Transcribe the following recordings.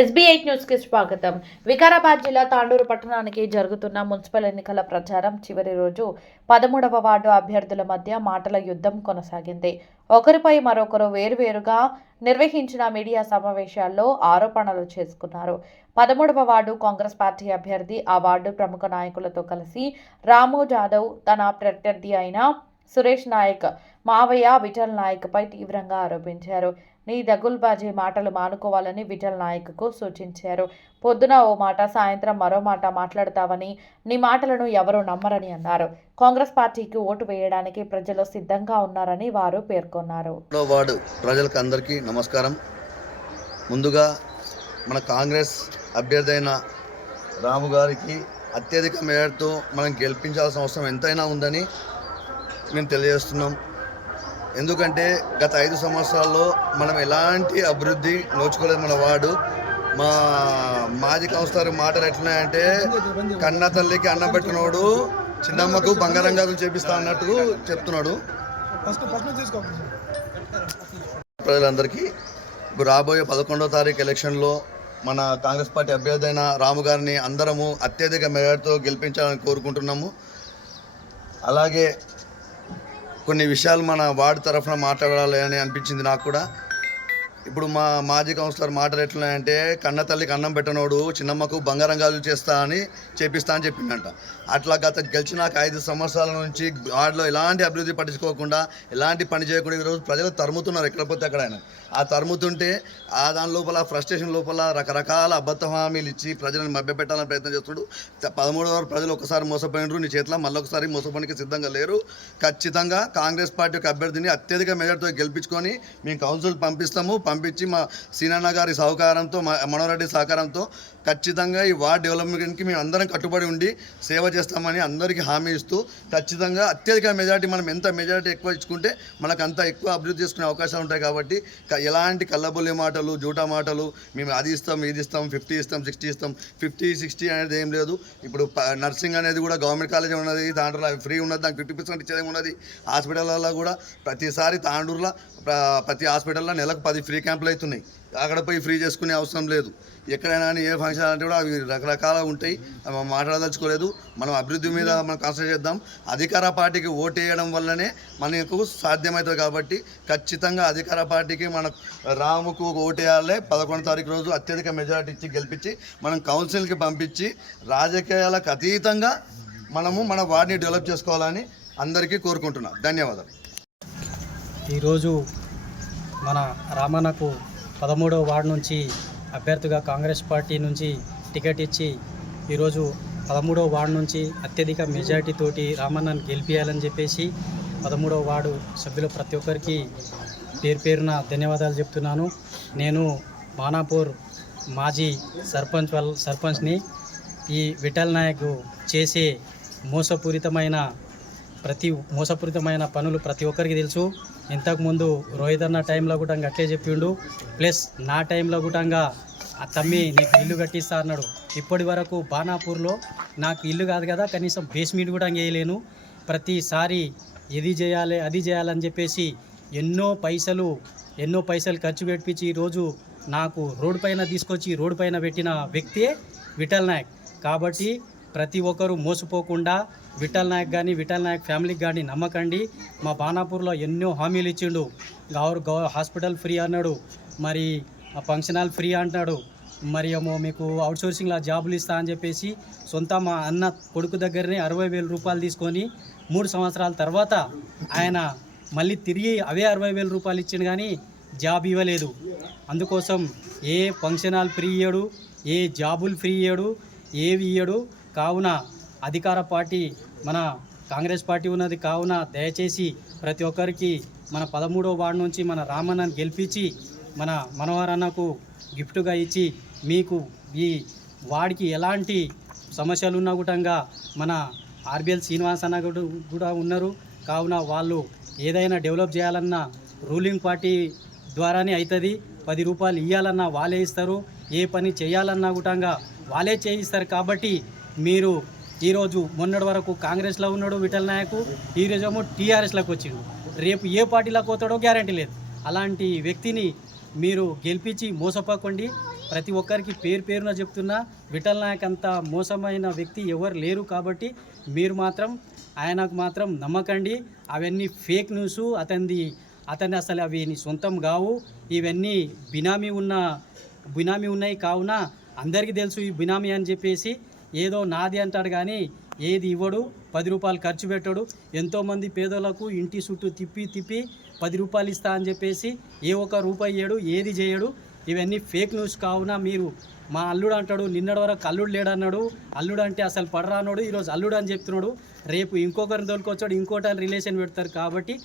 SB8 news కి స్వాగతం. వికారాబాద్ జిల్లా తాండూరు పట్టణానికి జరుగుతున్న మున్సిపల్ ఎన్నికల ప్రచారం చివరి రోజు 13వ వార్డు అభ్యర్థుల మధ్య మాటల యుద్ధం కొనసాగింది. ఒకరిపై మరొకరు వేరువేరుగా నిర్వహించిన మీడియా సమావేశాల్లో ఆరోపణలు చేసుకున్నారు. 13వ వార్డు కాంగ్రెస్ పార్టీ అభ్యర్థి ఆ వార్డు ప్రముఖ నాయకులతో కలిసి రాము జాదవ్ తన ప్రత్యర్థి అయిన సురేష్ నాయక్ మావయ్య విఠల్ నాయక్ పై తీవ్రంగా ఆరోపించారు. నీ దగుల్బాజీ మాటలు మానుకోవాలని విఠల్ నాయక్కు సూచించారు. పొద్దున ఓ మాట, సాయంత్రం మరో మాట మాట్లాడతావని, నీ మాటలను ఎవరూ నమ్మరని అన్నారు. కాంగ్రెస్ పార్టీకి ఓటు వేయడానికి ప్రజలు సిద్ధంగా ఉన్నారని వారు పేర్కొన్నారు. వార్డు ప్రజలకు అందరికీ నమస్కారం. ముందుగా మన కాంగ్రెస్ అభ్యర్థి అయిన రాము గారికి అత్యధిక మేరతో మనం గెలిపించాల్సిన అవసరం ఎంతైనా ఉందని మేము తెలియజేస్తున్నాం. ఎందుకంటే గత 5 సంవత్సరాల్లో మనం ఎలాంటి అభివృద్ధి నోచుకోలేదు. మన వార్డు మా మాజీ కౌన్సిలర్ మాటలు ఎట్లున్నాయంటే, కన్న తల్లికి అన్నం పెట్టినోడు చిన్నమ్మకు బంగారం గాజులు చేపిస్తా అన్నట్టు చెప్తున్నాడు. ప్రజలందరికీ ఇప్పుడు రాబోయే 11వ తారీఖు ఎలక్షన్లో మన కాంగ్రెస్ పార్టీ అభ్యర్థి అయిన రాము గారిని అందరము అత్యధిక మెజార్టీతో గెలిపించాలని కోరుకుంటున్నాము. అలాగే కొన్ని విషయాలు మన వార్డు తరఫున మాట్లాడాలి అని అనిపించింది నాకు కూడా. ఇప్పుడు మా మాజీ కౌన్సిలర్ మాటలు ఎట్లున్నాయంటే, కన్న తల్లికి అన్నం పెట్టనోడు చిన్నమ్మకు బంగారం గాజులు చేపిస్తా అని చెప్పిందంట. అట్లా గెలిచినాక 5 సంవత్సరాల నుంచి వార్డులో ఎలాంటి అభివృద్ధి పట్టించుకోకుండా, ఎలాంటి పని చేయకుండా ఈరోజు ప్రజలు తరుముతున్నారు ఎక్కడ పోతే అక్కడ. ఆ తరుముతుంటే దాని లోపల ఫ్రస్ట్రేషన్ లోపల రకరకాల అబద్ధ హామీలు ఇచ్చి ప్రజలను మభ్యపెట్టాలని ప్రయత్నం చేస్తున్నాడు. 13వ వారు ప్రజలు ఒకసారి మోసపోయినారు, నీ చేతిలో మళ్ళొకసారి మోసపోనికి సిద్ధంగా లేరు. ఖచ్చితంగా కాంగ్రెస్ పార్టీ యొక్క అభ్యర్థిని అత్యధిక మెజార్టీతో గెలిపించుకొని మేము కౌన్సిల్ పంపించి మా సీనన్న గారి సహకారంతో, మనోరెడ్డి సహకారంతో ఖచ్చితంగా ఈ వార్డ్ డెవలప్మెంట్కి మేము అందరం కట్టుబడి ఉండి సేవ చేస్తామని అందరికీ హామీ ఇస్తూ, ఖచ్చితంగా అత్యధిక మెజార్టీ, మనం ఎంత మెజార్టీ ఎక్కువ ఇచ్చుకుంటే మనకు అంత ఎక్కువ అభివృద్ధి చేసుకునే అవకాశాలు ఉంటాయి. కాబట్టి ఎలాంటి కల్లబొల్లి మాటలు, జూటా మాటలు, మేము అది ఇస్తాం, ఇది ఇస్తాం, 50 ఇస్తాం, 60 ఇస్తాం, 50, 60 అనేది ఏం లేదు. ఇప్పుడు నర్సింగ్ అనేది కూడా గవర్నమెంట్ కాలేజీ ఉన్నది, తాండూరులో ఫ్రీ ఉన్నది, దానికి 50% ఇచ్చేది ఉన్నది. హాస్పిటల్లో కూడా ప్రతిసారి తాండూరులో ప్రతి హాస్పిటల్లో నెలకు 10 ఫ్రీ క్యాంపులు అవుతున్నాయి. అక్కడ పోయి ఫ్రీ చేసుకునే అవసరం లేదు. ఎక్కడైనా ఏ ఫంక్షన్ అంటే కూడా అవి రకరకాల ఉంటాయి. మాట్లాడదలుచుకోలేదు. మనం అభివృద్ధి మీద మనం కాన్సన్ట్రేట్ చేద్దాం. అధికార పార్టీకి ఓటు వేయడం వల్లనే మనకు సాధ్యమవుతుంది. కాబట్టి ఖచ్చితంగా అధికార పార్టీకి మన రాముకు ఓటు వేయాలి. 11వ తారీఖు రోజు అత్యధిక మెజారిటీ ఇచ్చి గెలిపించి మనం కౌన్సిల్కి పంపించి రాజకీయాలకు అతీతంగా మనము మన వార్డుని డెవలప్ చేసుకోవాలని అందరికీ కోరుకుంటున్నాను. ధన్యవాదాలు. ఈరోజు మన రామన్నకు 13వ వార్డు నుంచి అభ్యర్థిగా కాంగ్రెస్ పార్టీ నుంచి టికెట్ ఇచ్చి ఈరోజు 13వ వార్డు నుంచి అత్యధిక మెజార్టీతోటి రామన్నను గెలిపించాలని చెప్పేసి 13వ వార్డు సభ్యులు ప్రతి ఒక్కరికి పేరున ధన్యవాదాలు చెప్తున్నాను. నేను మానాపూర్ మాజీ సర్పంచ్ని. ఈ విఠల్ నాయక్ చేసే మోసపూరితమైన పనులు ప్రతి ఒక్కరికి తెలుసు. ఇంతకుముందు రోహిత్ అన్న టైంలో కూడా అట్లే చెప్పిండు. ప్లస్ నా టైంలో కూడా తమ్మి నీకు ఇల్లు కట్టిస్తా అన్నాడు. ఇప్పటి వరకు బాణాపూర్లో నాకు ఇల్లు కాదు కదా, కనీసం బేస్మెంట్ కూడా వేయలేను. ప్రతిసారి ఇది చేయాలి, అది చేయాలని చెప్పేసి ఎన్నో పైసలు ఖర్చు పెట్టించి ఈరోజు నాకు రోడ్డు పైన పెట్టిన వ్యక్తే విఠల్ నాయక్. కాబట్టి ప్రతి ఒక్కరూ మోసపోకుండా విఠల్ నాయక్ కానీ, విఠల్ నాయక్ ఫ్యామిలీకి కానీ నమ్మకండి. మా బాణాపూర్లో ఎన్నో హామీలు ఇచ్చిండు. హాస్పిటల్ ఫ్రీ అన్నాడు, మరి ఫంక్షన్ హాల్ ఫ్రీ అంటున్నాడు, మరి ఏమో మీకు అవుట్సోర్సింగ్లో జాబులు ఇస్తా అని చెప్పేసి సొంత మా అన్న కొడుకు దగ్గరనే 60,000 రూపాయలు తీసుకొని 3 సంవత్సరాల తర్వాత ఆయన మళ్ళీ తిరిగి అవే 60,000 రూపాయలు ఇచ్చిండు కానీ జాబ్ ఇవ్వలేదు. అందుకోసం ఏ ఫంక్షన్ హాల్ ఫ్రీ ఇయ్యడు, ఏ జాబులు ఫ్రీ ఇయ్యడు, ఏవి ఇయ్యడు. కావున అధికార పార్టీ మన కాంగ్రెస్ పార్టీ ఉన్నది. కావున దయచేసి ప్రతి ఒక్కరికి మన 13వ వార్డు నుంచి మన రామన్నను గెలిపించి మన మనోహర్ అన్నకు గిఫ్ట్గా ఇచ్చి, మీకు ఈ వార్డుకి ఎలాంటి సమస్యలు ఉన్నా కూడా మన ఆర్బిఎల్ శ్రీనివాస్ అన్న కూడా ఉన్నారు. కావున వాళ్ళు ఏదైనా డెవలప్ చేయాలన్నా రూలింగ్ పార్టీ ద్వారానే అవుతుంది. 10 రూపాయలు ఇవ్వాలన్నా వాళ్ళే ఇస్తారు, ఏ పని చేయాలన్నా కూడా వాళ్ళే చేయిస్తారు. కాబట్టి మీరు ఈరోజు మొన్నటి వరకు కాంగ్రెస్లో ఉన్నాడు విఠల్ నాయక్, ఈరోజేమో టీఆర్ఎస్లోకి వచ్చిండు. రేపు ఏ పార్టీలోకి పోతాడో గ్యారంటీ లేదు. అలాంటి వ్యక్తిని మీరు గెలిపించి మోసపోకండి. ప్రతి ఒక్కరికి పేరు పేరున చెప్తున్నా, విఠల్ నాయక్ అంత మోసమైన వ్యక్తి ఎవరు లేరు. కాబట్టి మీరు మాత్రం ఆయనకు మాత్రం నమ్మకండి. అవన్నీ ఫేక్ న్యూస్. అతన్ని అసలు అవి సొంతం కావు. ఇవన్నీ బినామీ ఉన్నాయి. కావున అందరికీ తెలుసు ఈ బినామీ అని చెప్పేసి. ఏదో నాది అంటాడు కానీ ఏది ఇవ్వడు. 10 రూపాయలు ఖర్చు పెట్టాడు. ఎంతోమంది పేదలకు ఇంటి చుట్టూ తిప్పి 10 రూపాయలు ఇస్తా అని చెప్పేసి ఏ ఒక్క రూపాయి ఇయ్యడు, ఏది చేయడు. ఇవన్నీ ఫేక్ న్యూస్. కావున మీరు మా అల్లుడు అంటాడు, నిన్నటి వరకు అల్లుడు లేడన్నాడు, అల్లుడు అంటే అసలు పడరానోడు, ఈరోజు అల్లుడు అని చెప్తున్నాడు. రేపు ఇంకొకరిని తోలుకొచ్చాడు, ఇంకోటి రిలేషన్ పెడతారు. కాబట్టి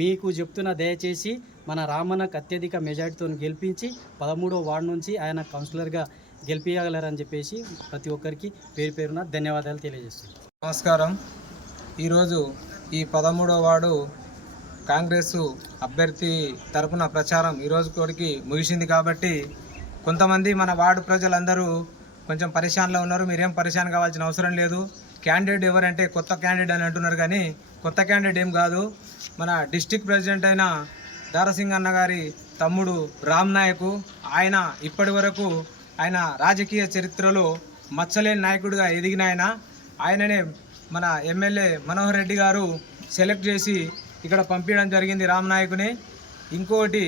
మీకు చెప్తున్న, దయచేసి మన రామన్నకు అత్యధిక మెజార్టీతో గెలిపించి 13వ వార్డు నుంచి ఆయన కౌన్సిలర్గా గెలిపించగలరని చెప్పేసి ప్రతి ఒక్కరికి పేరు పేరున ధన్యవాదాలు తెలియజేస్తున్నాను. నమస్కారం. ఈరోజు ఈ 13వ వార్డు కాంగ్రెస్ అభ్యర్థి తరపున ప్రచారం ఈరోజు కోడికి ముగిసింది. కాబట్టి కొంతమంది మన వార్డు ప్రజలందరూ కొంచెం పరేషాన్లో ఉన్నారు. మీరేం పరేషాన్ కావాల్సిన అవసరం లేదు. క్యాండిడేట్ ఎవరంటే కొత్త క్యాండిడేట్ అని అంటున్నారు, కానీ కొత్త క్యాండిడేట్ ఏం కాదు. మన డిస్టిక్ ప్రెసిడెంట్ అయిన దారాసింగ్ అన్న గారి తమ్ముడు రామ్ నాయక్. ఆయన ఇప్పటి వరకు ఆయన రాజకీయ చరిత్రలో మచ్చలేని నాయకుడిగా ఎదిగిన ఆయననే మన ఎమ్మెల్యే మనోహర్ రెడ్డి గారు సెలెక్ట్ చేసి ఇక్కడ పంపించడం జరిగింది రామ్ నాయకుని. ఇంకోటి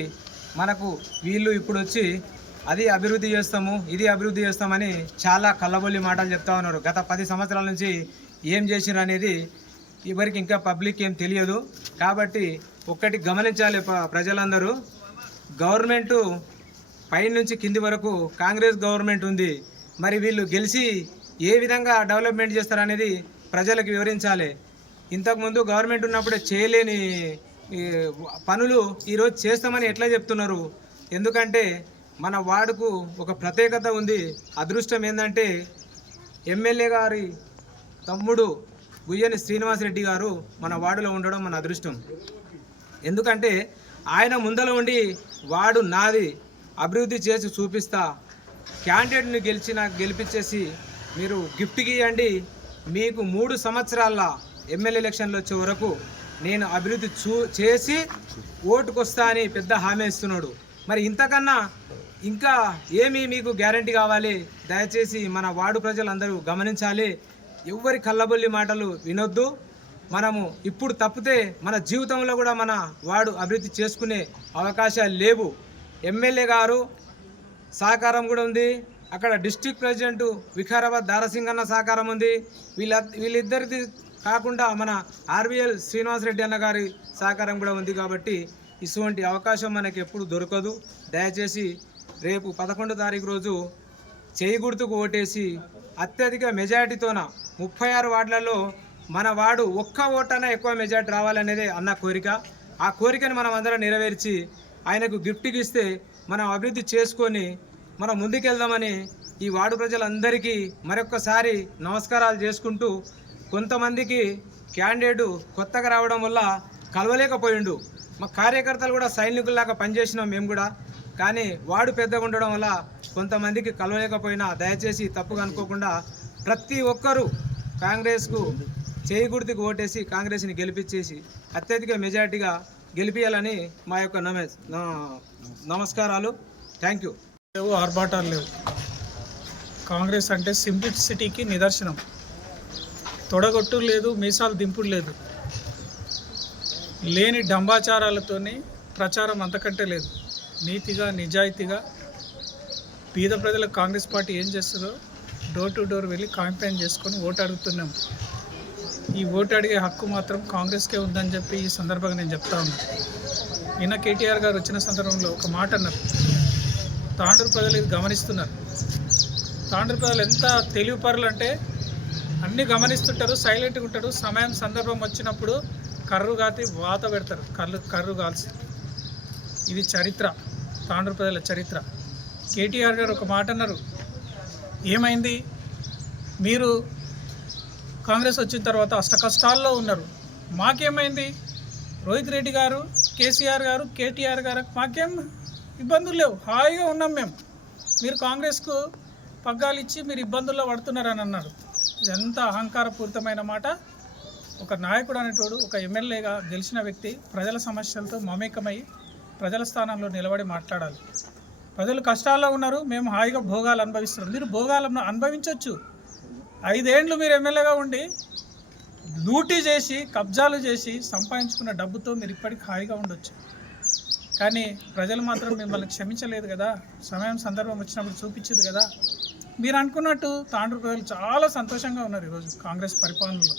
మనకు వీళ్ళు ఇప్పుడు వచ్చి అది అభివృద్ధి చేస్తాము, ఇది అభివృద్ధి చేస్తామని చాలా కళ్ళబొల్లి మాటలు చెప్తా ఉన్నారు. గత 10 సంవత్సరాల నుంచి ఏం చేసినారు అనేది ఎవరికి ఇంకా పబ్లిక్ ఏం తెలియదు. కాబట్టి ఒక్కటి గమనించాలి ప్రజలందరూ, గవర్నమెంటు పైనుంచి కింది వరకు కాంగ్రెస్ గవర్నమెంట్ ఉంది. మరి వీళ్ళు గెలిచి ఏ విధంగా డెవలప్మెంట్ చేస్తారనేది ప్రజలకు వివరించాలి. ఇంతకుముందు గవర్నమెంట్ ఉన్నప్పుడే చేయలేని పనులు ఈరోజు చేస్తామని ఎట్లా చెప్తున్నారు? ఎందుకంటే మన వార్డుకు ఒక ప్రత్యేకత ఉంది. అదృష్టం ఏంటంటే ఎమ్మెల్యే గారి తమ్ముడు గుయ్యని శ్రీనివాసరెడ్డి గారు మన వార్డులో ఉండడం మన అదృష్టం. ఎందుకంటే ఆయన ముందర ఉండి వార్డు నాది, అభివృద్ధి చేసి చూపిస్తా, క్యాండిడేట్ని గెలిపించేసి మీరు గిఫ్ట్కి ఇవ్వండి, మీకు 3 సంవత్సరాల ఎమ్మెల్యే ఎలక్షన్లు వచ్చే వరకు నేను అభివృద్ధి చేసి ఓటుకొస్తా అని పెద్ద హామీ ఇస్తున్నాడు. మరి ఇంతకన్నా ఇంకా ఏమి మీకు గ్యారంటీ కావాలి? దయచేసి మన వార్డు ప్రజలందరూ గమనించాలి. ఎవరి కళ్ళబొల్లి మాటలు వినొద్దు. మనము ఇప్పుడు తప్పితే మన జీవితంలో కూడా మన వార్డు అభివృద్ధి చేసుకునే అవకాశాలు లేవు. ఎమ్మెల్యే గారు సహకారం కూడా ఉంది. అక్కడ డిస్ట్రిక్ట్ ప్రెసిడెంట్ వికారాబాద్ దారాసింగ్ అన్న సహకారం ఉంది. వీళ్ళిద్దరిది కాకుండా మన ఆర్బిఎల్ శ్రీనివాసరెడ్డి అన్న గారి సహకారం కూడా ఉంది. కాబట్టి ఇటువంటి అవకాశం మనకి ఎప్పుడు దొరకదు. దయచేసి రేపు 11వ తారీఖు రోజు చేయి గుర్తుకు ఓటేసి అత్యధిక మెజారిటీతోన 36 వార్డులలో మన వార్డు ఒక్క ఓటైనా ఎక్కువ మెజారిటీ రావాలనేదే అన్న కోరిక. ఆ కోరికను మనం అందరం నెరవేర్చి ఆయనకు గిఫ్ట్కి ఇస్తే మనం అభివృద్ధి చేసుకొని మనం ముందుకెళ్దామని ఈ వార్డు ప్రజలందరికీ మరొక్కసారి నమస్కారాలు చేసుకుంటూ, కొంతమందికి క్యాండిడేటు కొత్తగా రావడం వల్ల కలవలేకపోయిండు. మా కార్యకర్తలు కూడా సైనికుల్లాగా పనిచేసినాం మేము కూడా, కానీ వార్డు పెద్దగా ఉండడం వల్ల కొంతమందికి కలవలేకపోయినా దయచేసి తప్పుగా అనుకోకుండా ప్రతి ఒక్కరూ కాంగ్రెస్కు చేయి గుర్తుకు ఓటేసి కాంగ్రెస్ని గెలిపించేసి అత్యధిక మెజార్టీగా గెలిపించాలని మా యొక్క నమస్కారాలు. Thank you. లేవు, ఆర్భాటాలు లేవు. కాంగ్రెస్ అంటే సింప్లిసిటీకి నిదర్శనం. తొడగొట్టు లేదు, మీసాలు దింపుడు లేదు, లేని డంబాచారాలతోని ప్రచారం అంతకంటే లేదు. నీతిగా నిజాయితీగా పేద ప్రజలకు కాంగ్రెస్ పార్టీ ఏం చేస్తుందో డోర్ టు డోర్ వెళ్ళి క్యాంపెయిన్ చేసుకొని ఓటు అడుగుతున్నాం. ఈ ఓటు అడిగే హక్కు మాత్రం కాంగ్రెస్కే ఉందని చెప్పి ఈ సందర్భంగా నేను చెప్తా ఉన్నాను. నిన్న కేటీఆర్ గారు వచ్చిన సందర్భంలో ఒక మాట అన్నారు. తాండూరు ప్రజలు ఇది గమనిస్తున్నారు. తాండూరు ప్రజలు ఎంత తెలివిపరులు అంటే అన్నీ గమనిస్తుంటారు, సైలెంట్గా ఉంటారు. సమయం సందర్భం వచ్చినప్పుడు కర్రు కాతి వాత పెడతారు, కర్రు కాల్సి. ఇది చరిత్ర, తాండూరు ప్రజల చరిత్ర. కేటీఆర్ గారు ఒక మాట అన్నారు. ఏమైంది, మీరు కాంగ్రెస్ వచ్చిన తర్వాత అష్ట కష్టాల్లో ఉన్నారు, మాకేమైంది? రోహిత్ రెడ్డి గారు, కేసీఆర్ గారు, కేటీఆర్ గారు మాకేం ఇబ్బందులు లేవు, హాయిగా ఉన్నాం మేము. మీరు కాంగ్రెస్కు పగ్గాలు ఇచ్చి మీరు ఇబ్బందుల్లో పడుతున్నారని అన్నారు. ఎంత అహంకారపూరితమైన మాట. ఒక నాయకుడు అనేటోడు, ఒక ఎమ్మెల్యేగా గెలిచిన వ్యక్తి ప్రజల సమస్యలతో మమేకమై ప్రజల స్థానంలో నిలబడి మాట్లాడాలి. ప్రజలు కష్టాల్లో ఉన్నారు, మేము హాయిగా భోగాలు అనుభవిస్తున్నాం. మీరు భోగాలను అనుభవించవచ్చు. 5 ఏళ్ళు మీరు ఎమ్మెల్యేగా ఉండి లూటీ చేసి కబ్జాలు చేసి సంపాదించుకున్న డబ్బుతో మీరు ఇప్పటికి హాయిగా ఉండొచ్చు. కానీ ప్రజలు మాత్రం మిమ్మల్ని క్షమించలేదు కదా. సమయం సందర్భం వచ్చినప్పుడు చూపించారు కదా. మీరు అనుకున్నట్టు తాండ్రు ప్రజలు చాలా సంతోషంగా ఉన్నారు. ఈరోజు కాంగ్రెస్ పరిపాలనలో,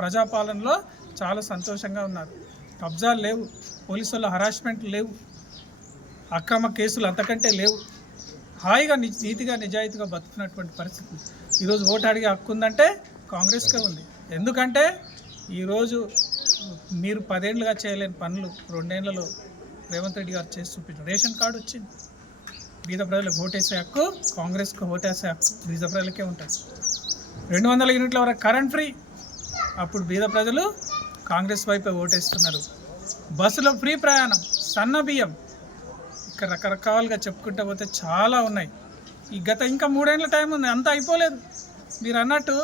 ప్రజాపాలనలో చాలా సంతోషంగా ఉన్నారు. కబ్జాలు లేవు, పోలీసుల హరాస్మెంట్ లేవు, అక్రమ కేసులు అంతకంటే లేవు. హాయిగా నీతిగా నిజాయితీగా బతుకున్నటువంటి పరిస్థితి. ఈరోజు ఓటు అడిగే హక్కు ఉందంటే కాంగ్రెస్కే ఉంది. ఎందుకంటే ఈరోజు మీరు 10 ఏళ్ళుగా చేయలేని పనులు 2 ఏళ్లలో రేవంత్ రెడ్డి గారు చేసి చూపించారు. రేషన్ కార్డు వచ్చింది. బీద ప్రజలకు ఓటేసే హక్కు, కాంగ్రెస్కి ఓటేసే హక్కు బీద ప్రజలకే ఉంటుంది. 200 యూనిట్ల వరకు కరెంట్ ఫ్రీ. అప్పుడు బీద ప్రజలు కాంగ్రెస్ వైపే ఓటేస్తున్నారు. బస్సులో ఫ్రీ ప్రయాణం, సన్న బియ్యం, ఇక్కడ రకరకాలుగా చెప్పుకుంటూ పోతే చాలా ఉన్నాయి. ఈ గత ఇంకా 3 ఏళ్ళ టైం ఉంది, అంతా అయిపోలేదు. మీరు అన్నట్టు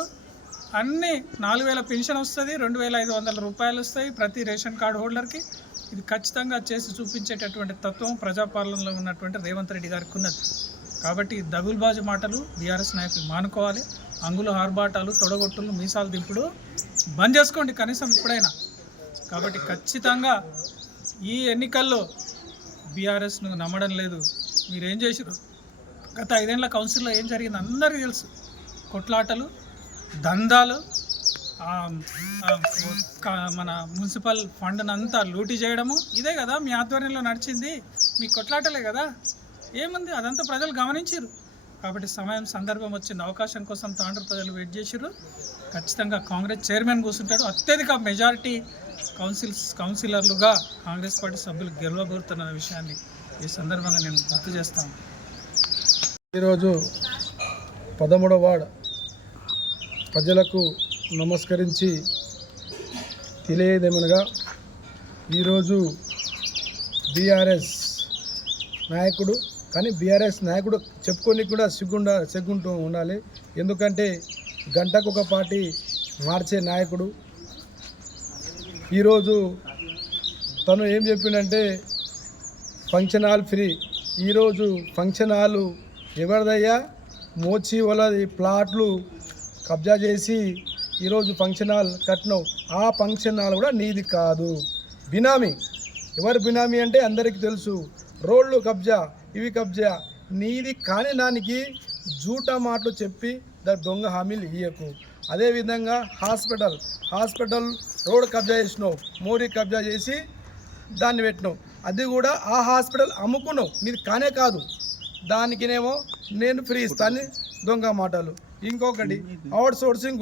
అన్నీ 4,000 పెన్షన్ వస్తుంది, 2,500 రూపాయలు వస్తాయి ప్రతి రేషన్ కార్డు హోల్డర్కి. ఇది ఖచ్చితంగా చేసి చూపించేటటువంటి తత్వం ప్రజాపాలనలో ఉన్నటువంటి రేవంత్ రెడ్డి గారికి ఉన్నది. కాబట్టి దగులుబాజు మాటలు బీఆర్ఎస్ నాయకులు మానుకోవాలి. అంగులు ఆర్భాటాలు, తొడగొట్టులు, మీసాలు దింపుడు బంద్ చేసుకోండి కనీసం ఇప్పుడైనా. కాబట్టి ఖచ్చితంగా ఈ ఎన్నికల్లో బీఆర్ఎస్ను నమ్మడం లేదు. మీరేం చేసారు గత 5 ఏళ్ల కౌన్సిల్లో ఏం జరిగింది అందరికీ తెలుసు. కొట్లాటలు, దందాలు, మన మున్సిపల్ ఫండ్నంతా లూటీ చేయడము, ఇదే కదా మీ ఆధ్వర్యంలో నడిచింది. మీ కొట్లాటలే కదా, ఏముంది అదంతా ప్రజలు గమనించారు. కాబట్టి సమయం సందర్భం వచ్చిన అవకాశం కోసం తాండ్రు ప్రజలు వెయిట్ చేసారు. ఖచ్చితంగా కాంగ్రెస్ చైర్మన్ కూర్చుంటాడు. అత్యధిక మెజారిటీ కౌన్సిలర్లుగా కాంగ్రెస్ పార్టీ సభ్యులు గెలవబోతున్న విషయాన్ని ఈ సందర్భంగా నేను గుర్తు చేస్తాను. ఈరోజు 13వ వార్డ్ ప్రజలకు నమస్కరించి తెలియదేమనగా, ఈరోజు బీఆర్ఎస్ నాయకుడు, కానీ బీఆర్ఎస్ నాయకుడు చెప్పుకొని కూడా సిగ్గుంటూ ఉండాలి. ఎందుకంటే గంటకు ఒక పార్టీ మార్చే నాయకుడు. ఈరోజు తను ఏం చెప్పిండంటే ఫంక్షన్ హాల్ ఫ్రీ. ఈరోజు ఫంక్షన్ హాల్ ఎవరిదయ్యా? మోచి వాళ్ళది ప్లాట్లు కబ్జా చేసి ఈరోజు ఫంక్షన్ హాల్ కట్టినావు. ఆ ఫంక్షన్ హాల్ కూడా నీది కాదు, బినామీ. ఎవరు బినామీ అంటే అందరికీ తెలుసు. రోడ్లు కబ్జా, ఇవి కబ్జా. నీది కాని దానికి జూటా మాటలు చెప్పి దొంగ హామీలు ఇయ్యకు. అదేవిధంగా హాస్పిటల్ రోడ్ కబ్జా చేసినావు, మోరీ కబ్జా చేసి దాన్ని పెట్టినావు. అది కూడా ఆ హాస్పిటల్ అమ్ముకున్నావు, నీది కానే కాదు. దానికినేమో నేను ఫ్రీ ఇస్తాను, దొంగ మాటలు. ఇంకొకటి అవుట్ సోర్సింగ్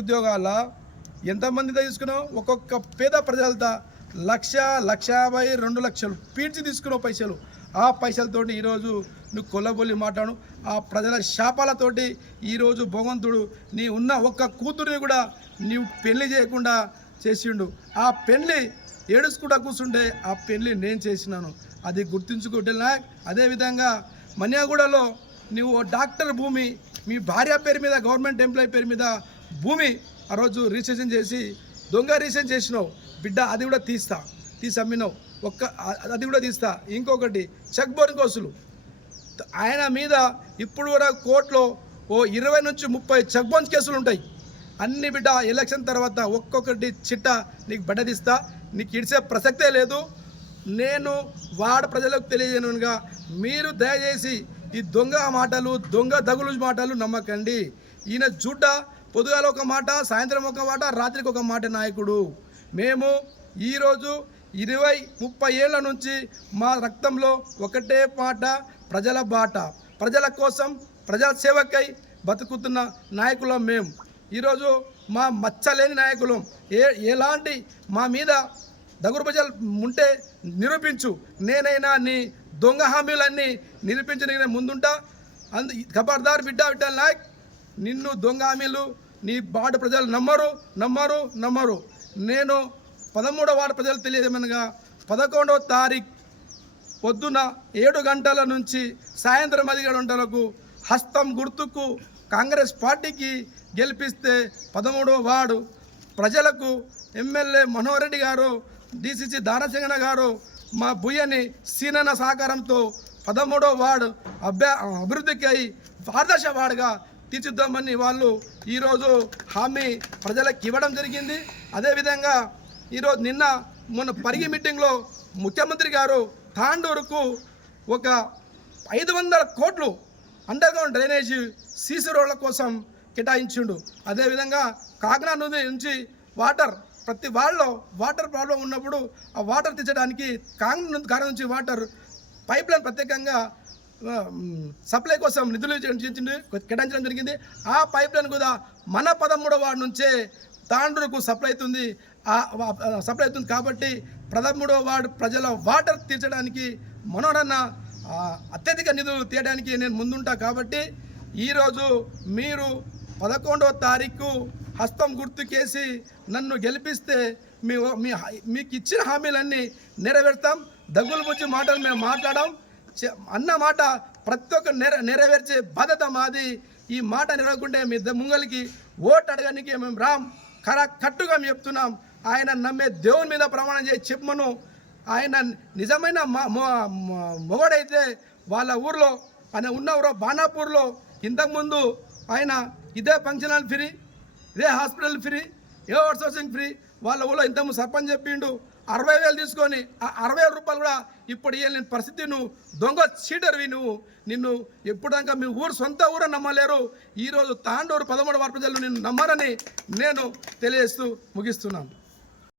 ఉద్యోగాల ఎంతమందితో తీసుకున్నావు? ఒక్కొక్క పేద ప్రజలతో 1,50,000, 2 లక్షలు పీడ్చి తీసుకున్నావు పైసలు. ఆ పైసలతోటి ఈరోజు నువ్వు కొల్లబొల్లి మాట్లాడు. ఆ ప్రజల శాపాలతోటి ఈరోజు భగవంతుడు నీ ఉన్న ఒక్క కూతురిని కూడా నీవు పెళ్లి చేయకుండా చేసిండు. ఆ పెళ్లి ఏడుచుకుంటా కూర్చుంటే ఆ పెళ్లి నేను చేసినాను, అది గుర్తుంచుకుంటే. అదేవిధంగా మన్యాగూడలో నువ్వు డాక్టర్ భూమి మీ భార్య పేరు మీద, గవర్నమెంట్ ఎంప్లాయీ పేరు మీద భూమి ఆ రోజు రిజిస్ట్రేషన్ చేసి దొంగ రిజిస్ట్రేషన్ చేసినావు బిడ్డ. అది కూడా తీసి అమ్మినావు. అది కూడా తీస్తా. ఇంకొకటి చెక్ బోర్డు కోసులు, ఆయన మీద ఇప్పుడు కూడా కోర్టులో 20 నుంచి 30 చెక్ బౌన్స్ కేసులు ఉంటాయి. అన్ని బిడ్డ ఎలక్షన్ తర్వాత ఒక్కొక్కటి చిట్టా నీకు బడ్డదిస్తా. నీకు ఇడిసే ప్రసక్తే లేదు. నేను వార్డు ప్రజలకు తెలియజేయనుగా, మీరు దయచేసి ఈ దొంగ మాటలు, దొంగ దగులు మాటలు నమ్మకండి. ఈయన జూట పొద్దుగాల ఒక మాట, సాయంత్రం ఒక మాట, రాత్రికి ఒక మాట నాయకుడు. మేము ఈరోజు 20-30 ఏళ్ల నుంచి మా రక్తంలో ఒకటే మాట, ప్రజల బాట, ప్రజల కోసం, ప్రజా సేవకై బతుకుతున్న నాయకులం మేము. ఈరోజు మా మచ్చలేని నాయకులం. ఎలాంటి మా మీద దగురు ప్రజలు ఉంటే నిరూపించు. నేనైనా నీ దొంగ హామీలన్నీ నిరూపించడానికి ముందుంటా. ఖబర్దార్ విఠల్ నాయక్, నిన్ను దొంగ హామీలు నీ వార్డు ప్రజలు నమ్మరు. నేను 13వ వార్డు ప్రజలు తెలియదేమనగా 11వ తారీఖు పొద్దున 7 గంటల నుంచి సాయంత్రం 10 గంటలకు హస్తం గుర్తుకు కాంగ్రెస్ పార్టీకి గెలిపిస్తే 13వ వార్డు ప్రజలకు ఎమ్మెల్యే మనోహర్ రెడ్డి గారు, డిసిసి దానసింగన గారు మా బుయ్యని సీనన్న సహకారంతో 13వ వార్డు అభివృద్ధికి అయి ఆదర్శ వార్డుగా తీర్చిద్దామని వాళ్ళు ఈరోజు హామీ ప్రజలకు ఇవ్వడం జరిగింది. అదేవిధంగా ఈరోజు మొన్న పరిగి మీటింగ్లో ముఖ్యమంత్రి గారు తాండూరుకు ఒక 500 కోట్లు అండర్గ్రౌండ్ డ్రైనేజీ సీసీ రోడ్ల కోసం కేటాయించిండు. అదేవిధంగా కాకినాడ నుంచి వాటర్ ప్రతి వాళ్ళలో వాటర్ ప్రాబ్లం ఉన్నప్పుడు ఆ వాటర్ తెచ్చడానికి కాకినాడ నుంచి వాటర్ పైప్ లైన్ ప్రత్యేకంగా సప్లై కోసం నిధులు కేటాయించడం జరిగింది. ఆ పైప్ లైన్ కూడా మన 13వ వార్డు నుంచే తాండూరుకు సప్లై అవుతుంది కాబట్టి 13వ వార్డు ప్రజల వాటర్ తీర్చడానికి మనోరన్న అత్యధిక నిధులు తీయడానికి నేను ముందుంటా. కాబట్టి ఈరోజు మీరు 11వ తారీఖు హస్తం గుర్తుకేసి నన్ను గెలిపిస్తే మీకు ఇచ్చిన హామీలన్నీ నెరవేర్తాం. దగ్గులు బుజ్జి మాటలు మేము మాట్లాడాం. అన్న మాట ప్రతి ఒక్క నెరవేర్చే బాధ్యత మాది. ఈ మాట నెరవేరకుంటే మీ ముంగలికి ఓటు అడగడానికి మేము కట్టుగా మేము చెప్తున్నాం. ఆయన నమ్మే దేవుని మీద ప్రమాణం చేసి చెప్పమను. ఆయన నిజమైన మొగడైతే వాళ్ళ ఊర్లో ఆయన ఉన్న ఊరో బాణాపూర్లో ఇంతకుముందు ఆయన ఇదే ఫంక్షన్ హాల్ ఫ్రీ, ఇదే హాస్పిటల్ ఫ్రీ, ఏ అవుట్ సోర్సింగ్ ఫ్రీ, వాళ్ళ ఊళ్ళో ఇంతకుముందు సర్పంచ్ చెప్పిండు 60,000 తీసుకొని ఆ 60,000 రూపాయలు కూడా ఇప్పుడు ఇవ్వలేని పరిస్థితి. నువ్వు దొంగ చీటర్వి. నిన్ను ఎప్పుడాక మీ సొంత ఊరు నమ్మలేరు. ఈరోజు తాండూరు 13వ వార్డు ప్రజలు నిన్ను నమ్మరని నేను తెలియజేస్తూ ముగిస్తున్నాను.